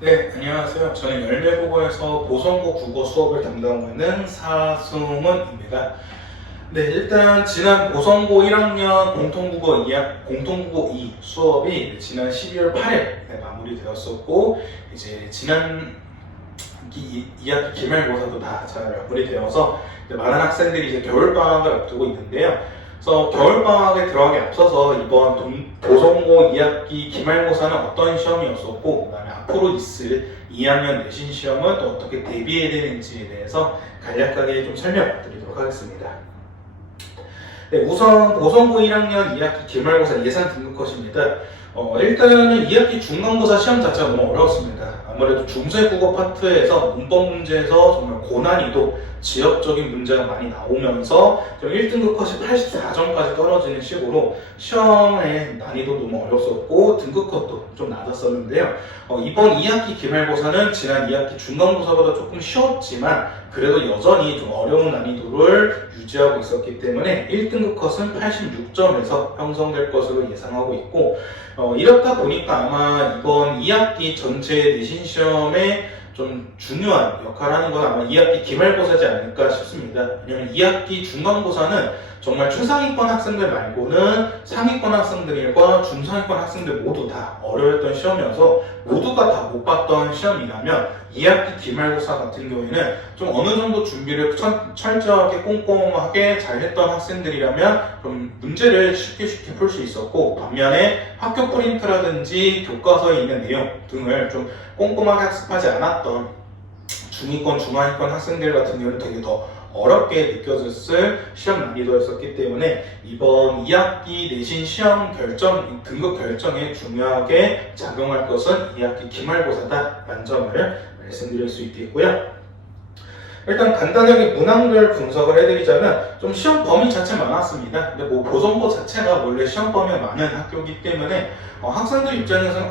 네, 안녕하세요. 저는 열매국어에서 보성고 국어 수업을 담당하고 있는 사승훈입니다. 네, 일단 지난 보성고 1학년 공통국어 2 수업이 지난 12월 8일 마무리되었었고, 이제 지난 2학기 기말고사도 다 잘 마무리되어서 많은 학생들이 이제 겨울방학을 앞두고 있는데요. 그래서 겨울방학에 들어가기 앞서서 이번 보성고 2학기 기말고사는 어떤 시험이었었고, 그다음에 앞으로 있을 2학년 내신 시험은 또 어떻게 대비해야 되는지에 대해서 간략하게 좀 설명드리도록 하겠습니다. 네, 우선 보성고 1학년 2학기 기말고사 예상 등급 컷입니다. 일단은 2학기 중간고사 시험 자체가 너무 어려웠습니다. 아무래도 중세국어 파트에서 문법 문제에서 정말 고난이도 지역적인 문제가 많이 나오면서 1등급 컷이 84점까지 떨어지는 식으로 시험의 난이도 너무 어렵었고 등급 컷도 좀 낮았었는데요. 이번 2학기 기말고사는 지난 2학기 중간고사보다 조금 쉬웠지만 그래도 여전히 좀 어려운 난이도를 유지하고 있었기 때문에 1등급 컷은 86점에서 형성될 것으로 예상하고 있고, 이렇다 보니까 아마 이번 2학기 전체 내신 시험에 좀 중요한 역할을 하는 건 아마 2학기 기말고사지 않을까 싶습니다. 왜냐면 2학기 중간고사는 정말 최상위권 학생들 말고는 상위권 학생들과 중상위권 학생들 모두 다 어려웠던 시험이어서 모두가 다 못 봤던 시험이라면 2학기 기말고사 같은 경우에는 좀 어느 정도 준비를 철저하게 꼼꼼하게 잘 했던 학생들이라면 좀 문제를 쉽게 풀 수 있었고, 반면에 학교 프린트라든지 교과서에 있는 내용 등을 좀 꼼꼼하게 학습하지 않았던 중위권, 중하위권 학생들 같은 경우는 되게 더 어렵게 느껴졌을 시험 난이도였었기 때문에 이번 2학기 내신 시험 결정, 등급 결정에 중요하게 작용할 것은 2학기 기말고사다라는 점을 말씀드릴 수 있겠고요. 일단 간단하게 문항별 분석을 해드리자면 좀 시험 범위 자체 많았습니다. 근데 뭐 보성고 자체가 원래 시험 범위가 많은 학교이기 때문에 학생들 입장에서는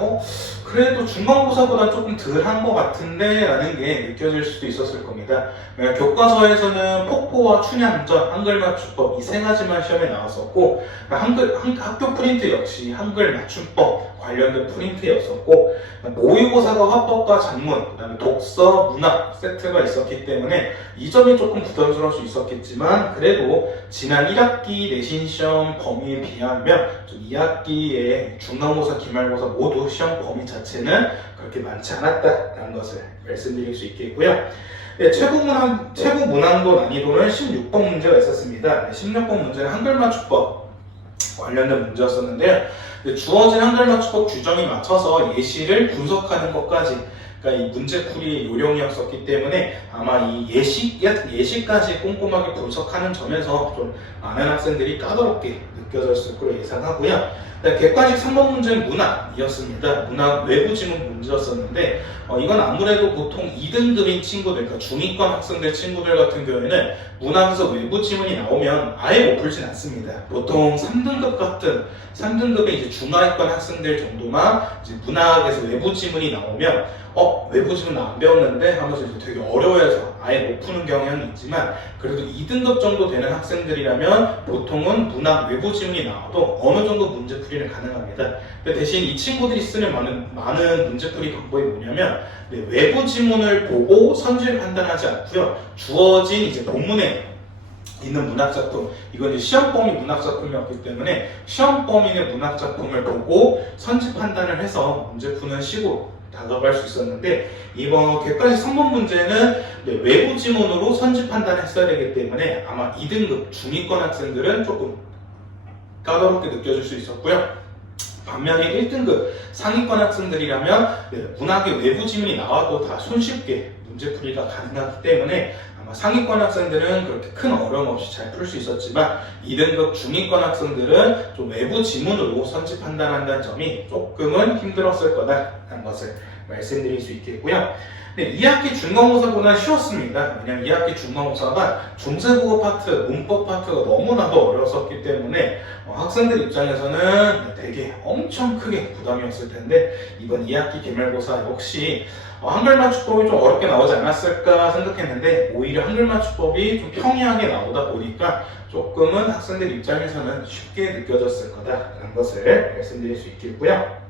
그래도 중간고사보다 조금 덜한 것 같은데 라는 게 느껴질 수도 있었을 겁니다. 교과서에서는 폭포와 춘향전, 한글 맞춤법 이 세 가지만 시험에 나왔었고, 학교 프린트 역시 한글 맞춤법 관련된 프린트였었고, 모의고사가 화법과 작문, 그다음에 독서, 문학 세트가 있었기 때문에 이 점이 조금 부담스러울 수 있었겠지만 그래도 지난 1학기 내신 시험 범위에 비하면 좀 2학기의 중간고사, 기말고사 모두 시험 범위 자체는 그렇게 많지 않았다라는 것을 말씀드릴 수 있겠고요. 네, 최고 문항도 난이도는 16번 문제가 있었습니다. 16번 문제는 한글 맞춤법 관련된 문제였었는데요. 주어진 한글 맞춤법 규정에 맞춰서 예시를 분석하는 것까지, 그러니까 이 문제풀이 요령이었었기 때문에 아마 이 예시까지 꼼꼼하게 분석하는 점에서 좀 많은 학생들이 까다롭게 느껴졌을 거로 예상하고요. 객관식 3번 문제는 문학이었습니다. 문학 외부 지문 문제였었는데 이건 아무래도 보통 2등급인 친구들, 그러니까 중위권 학생들 친구들 같은 경우에는 문학에서 외부 지문이 나오면 아예 못 풀진 않습니다. 보통 3등급의 이제 중하위권 학생들 정도만 이제 문학에서 외부 지문이 나오면 외부 지문 안 배웠는데 하면서 이제 되게 어려워해서 아예 못 푸는 경향이 있지만, 그래도 2등급 정도 되는 학생들이라면 보통은 문학 외부 지문이 나와도 어느 정도 문제풀이는 가능합니다. 근데 대신 이 친구들이 쓰는 많은 문제풀이 방법이 뭐냐면 외부 지문을 보고 선질 판단하지 않고요. 주어진 이제 본문에 있는 문학작품, 이건 이제 시험범위 문학작품이었기 때문에 시험범위의 문학작품을 보고 선지 판단을 해서 문제 푸는 식으로 다가갈 수 있었는데, 이번 객관식 3번 문제는 외부 지문으로 선지 판단했어야 되기 때문에 아마 2등급 중위권 학생들은 조금 까다롭게 느껴질 수 있었고요. 반면에 1등급 상위권 학생들이라면 문학의 외부 지문이 나와도 다 손쉽게 문제풀이가 가능하기 때문에 아마 상위권 학생들은 그렇게 큰 어려움 없이 잘 풀 수 있었지만 2등급 중위권 학생들은 좀 외부 지문으로 선지 판단한다는 점이 조금은 힘들었을 거다라는 것을 말씀드릴 수 있겠고요. 네, 2학기 중간고사보다는 쉬웠습니다. 왜냐면 2학기 중간고사가 중세국어 파트, 문법 파트가 너무나도 어려웠었기 때문에 학생들 입장에서는 되게 엄청 크게 부담이었을 텐데, 이번 2학기 기말고사 역시 한글 맞춤법이 좀 어렵게 나오지 않았을까 생각했는데 오히려 한글 맞춤법이 좀 평이하게 나오다 보니까 조금은 학생들 입장에서는 쉽게 느껴졌을 거다라는 것을 말씀드릴 수 있겠고요.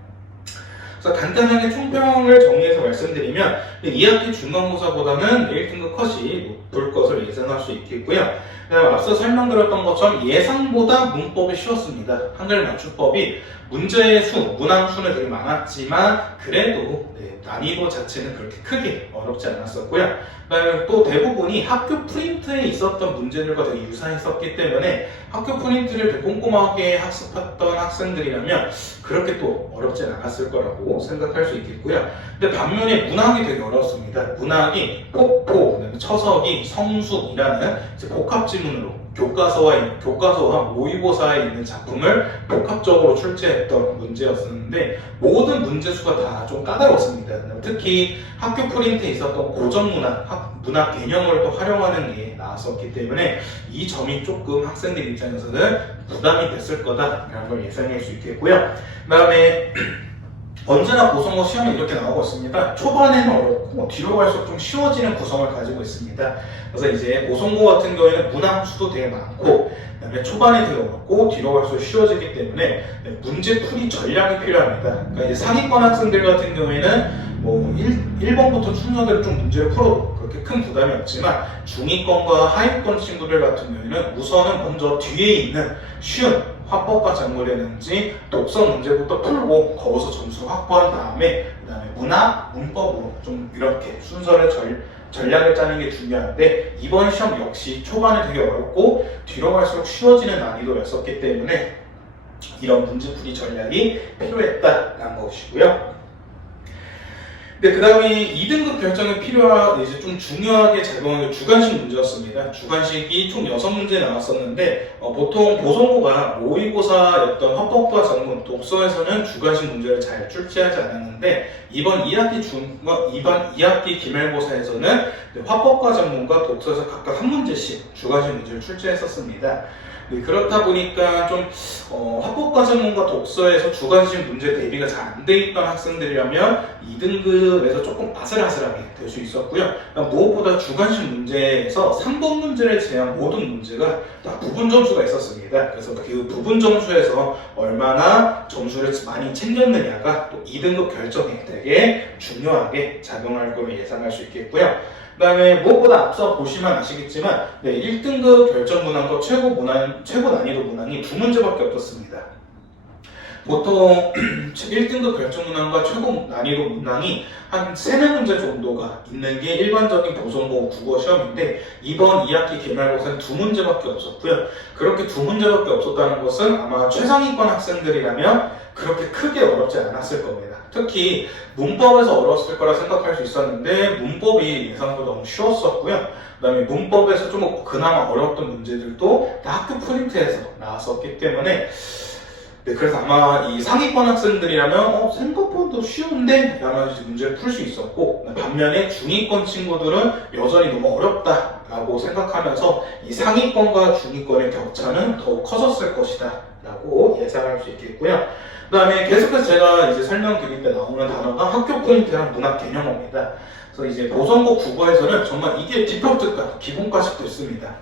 그래서 간단하게 총평을 정리해서 말씀드리면 2학기 중간고사보다는 1등급 컷이 높을 것을 예상할 수 있겠고요. 그다음 앞서 설명드렸던 것처럼 예상보다 문법이 쉬웠습니다. 한글 맞춤법이 문제의 수, 문항 수는 되게 많았지만 그래도 난이도 자체는 그렇게 크게 어렵지 않았었고요. 그다음에 또 대부분이 학교 프린트에 있었던 문제들과 되게 유사했었기 때문에 학교 프린트를 꼼꼼하게 학습했던 학생들이라면 그렇게 또 어렵진 않았을 거라고 생각할 수 있겠고요. 근데 반면에 문학이 되게 어렵습니다. 문학이 폭포, 처석이, 성숙이라는 이제 복합 지문으로 교과서와 모의고사에 있는 작품을 복합적으로 출제했던 문제였었는데 모든 문제수가 다 좀 까다로웠습니다. 특히 학교 프린트에 있었던 고전 문학 개념을 또 활용하는 게 나왔었기 때문에 이 점이 조금 학생들 입장에서는 부담이 됐을 거다라는 걸 예상할 수 있겠고요. 그 다음에 언제나 보성고 시험이 이렇게 나오고 있습니다. 초반에는 어렵고 뒤로 갈수록 좀 쉬워지는 구성을 가지고 있습니다. 그래서 이제 보성고 같은 경우에는 문항 수도 되게 많고 그다음에 초반에 되게 어렵고 뒤로 갈수록 쉬워지기 때문에 문제풀이 전략이 필요합니다. 그러니까 이제 상위권 학생들 같은 경우에는 뭐 1번부터 충분히 좀 문제를 풀어도 그렇게 큰 부담이 없지만 중위권과 하위권 친구들 같은 경우에는 우선은 먼저 뒤에 있는 쉬운 화법과 작물이라든지 독서 문제부터 풀고 거기서 점수 확보한 다음에 그다음에 문학, 문법으로 좀 이렇게 순서를 전략을 짜는 게 중요한데 이번 시험 역시 초반에 되게 어렵고 뒤로 갈수록 쉬워지는 난이도였었기 때문에 이런 문제풀이 전략이 필요했다는 것이고요. 네, 그 다음에 2등급 결정에 필요한 이제 좀 중요하게 작용하는 주관식 문제였습니다. 주관식이 총 6문제 나왔었는데 보통 보성고가 모의고사였던 화법과 작문, 독서에서는 주관식 문제를 잘 출제하지 않았는데 이번 2학기 기말고사에서는 화법과 작문과 독서에서 각각 한 문제씩 주관식 문제를 출제했었습니다. 그렇다 보니까 좀 화법과 작문과 독서에서 주관식 문제 대비가 잘 안 돼 있던 학생들이라면 2등급에서 조금 아슬아슬하게 될 수 있었고요. 무엇보다 주관식 문제에서 3번 문제를 제외한 모든 문제가 다 부분 점수가 있었습니다. 그래서 그 부분 점수에서 얼마나 점수를 많이 챙겼느냐가 또 2등급 결정에 되게 중요하게 작용할 걸로 예상할 수 있겠고요. 그 다음에 무엇보다 앞서 보시면 아시겠지만 1등급 결정 문항과 최고 난이도 문항이 2문제밖에 없었습니다. 보통 1등급 결정 문항과 최고 난이도 문항이 한 3-4문제 정도가 있는 게 일반적인 보성고 국어 시험인데 이번 2학기 기말고사는 2문제밖에 없었고요. 그렇게 2문제밖에 없었다는 것은 아마 최상위권 학생들이라면 그렇게 크게 어렵지 않았을 겁니다. 특히 문법에서 어려웠을 거라 생각할 수 있었는데 문법이 예상보다 너무 쉬웠었고요. 그 다음에 문법에서 좀 그나마 어려웠던 문제들도 다 학교 프린트에서 나왔었기 때문에 그래서 아마 이 상위권 학생들이라면 생각보다 쉬운데? 라는 문제를 풀 수 있었고 반면에 중위권 친구들은 여전히 너무 어렵다라고 생각하면서 이 상위권과 중위권의 격차는 더욱 커졌을 것이다 라고 예상할 수 있겠고요. 그 다음에 계속해서 제가 이제 설명드릴 때 나오는 단어가 학교 프린트랑 문학 개념어입니다. 그래서 이제 보성고 국어에서는 정말 이게 디폴트가 기본과식 됐습니다.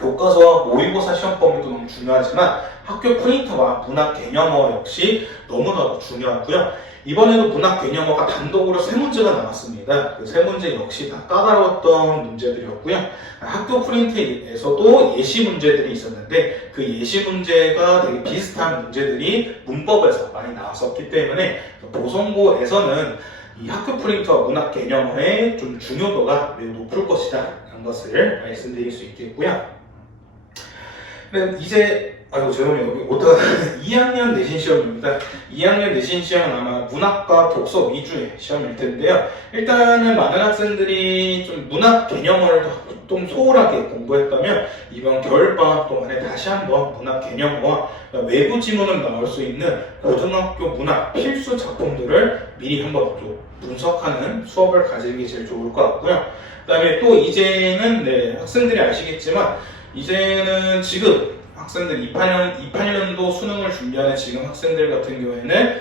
교과서와 모의고사 시험 범위도 너무 중요하지만 학교 프린트와 문학 개념어 역시 너무나도 중요하고요. 이번에도 문학 개념어가 단독으로 3문제가 나왔습니다. 그 3문제 역시 다 까다로웠던 문제들이었고요. 학교 프린트에서도 예시 문제들이 있었는데 그 예시 문제가 되게 비슷한 문제들이 문법에서 많이 나왔었기 때문에 보성고에서는 이 학교 프린트와 문학 개념어의 좀 중요도가 매우 높을 것이다 라는 것을 말씀드릴 수 있겠고요. 이제 죄송해요. 2학년 내신 시험입니다. 2학년 내신 시험은 아마 문학과 독서 위주의 시험일 텐데요. 일단은 많은 학생들이 좀 문학 개념어를 좀 소홀하게 공부했다면 이번 겨울방학 동안에 다시 한번 문학 개념어와 외부 지문을 나올 수 있는 고등학교 문학 필수 작품들을 미리 한번 좀 분석하는 수업을 가지는 게 제일 좋을 것 같고요. 그 다음에 또 이제는 학생들이 아시겠지만 이제는 지금 학생들 28년도 수능을 준비하는 지금 학생들 같은 경우에는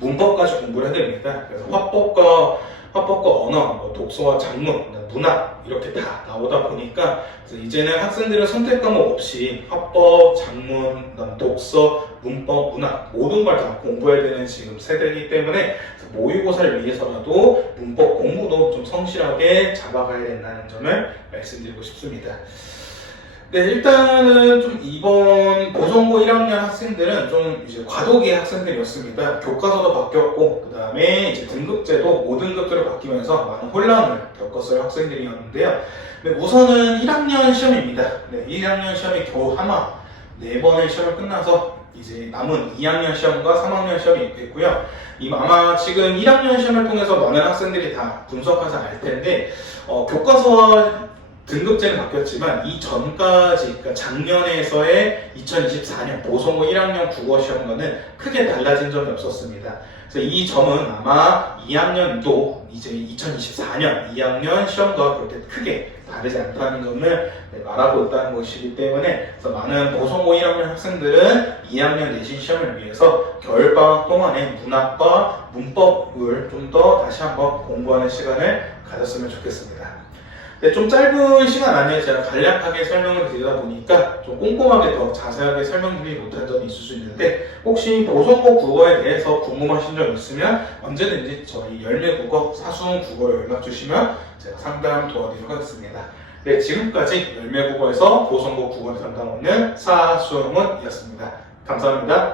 문법까지 공부를 해야 됩니다. 그래서 화법과 합법과 언어, 뭐 독서와 작문, 문학 이렇게 다 나오다 보니까 이제는 학생들은 선택 과목 없이 합법, 작문, 독서, 문법, 문학 모든 걸 다 공부해야 되는 지금 세대이기 때문에 모의고사를 위해서라도 문법 공부도 좀 성실하게 잡아가야 된다는 점을 말씀드리고 싶습니다. 네, 일단은 좀 이번 고성고 1학년 학생들은 좀 이제 과도기의 학생들이었습니다. 교과서도 바뀌었고, 그 다음에 이제 등급제도 5등급제로 바뀌면서 많은 혼란을 겪었을 학생들이었는데요. 네, 우선은 1학년 시험입니다. 네, 1학년 시험이 겨우 하나 4번의 시험을 끝나서 이제 남은 2학년 시험과 3학년 시험이 있겠고요. 아마 지금 1학년 시험을 통해서 많은 학생들이 다 분석해서 알 텐데, 교과서와 등급제는 바뀌었지만 이전까지, 그러니까 작년에서의 2024년 보성고 1학년 국어 시험과는 크게 달라진 점이 없었습니다. 그래서 이 점은 아마 2학년도 이제 2024년 2학년 시험과 그렇게 크게 다르지 않다는 점을 말하고 있다는 것이기 때문에 그래서 많은 보성고 1학년 학생들은 2학년 내신 시험을 위해서 겨울방학 동안에 문학과 문법을 좀 더 다시 한번 공부하는 시간을 가졌으면 좋겠습니다. 네, 좀 짧은 시간 안에 제가 간략하게 설명을 드리다 보니까 좀 꼼꼼하게 더 자세하게 설명드리지 못한 점이 있을 수 있는데 혹시 보성고 국어에 대해서 궁금하신 점 있으면 언제든지 저희 열매국어, 사수국어로 연락 주시면 제가 상담 도와드리도록 하겠습니다. 네, 지금까지 열매국어에서 보성고 국어를 담당하는 사수문이었습니다. 감사합니다.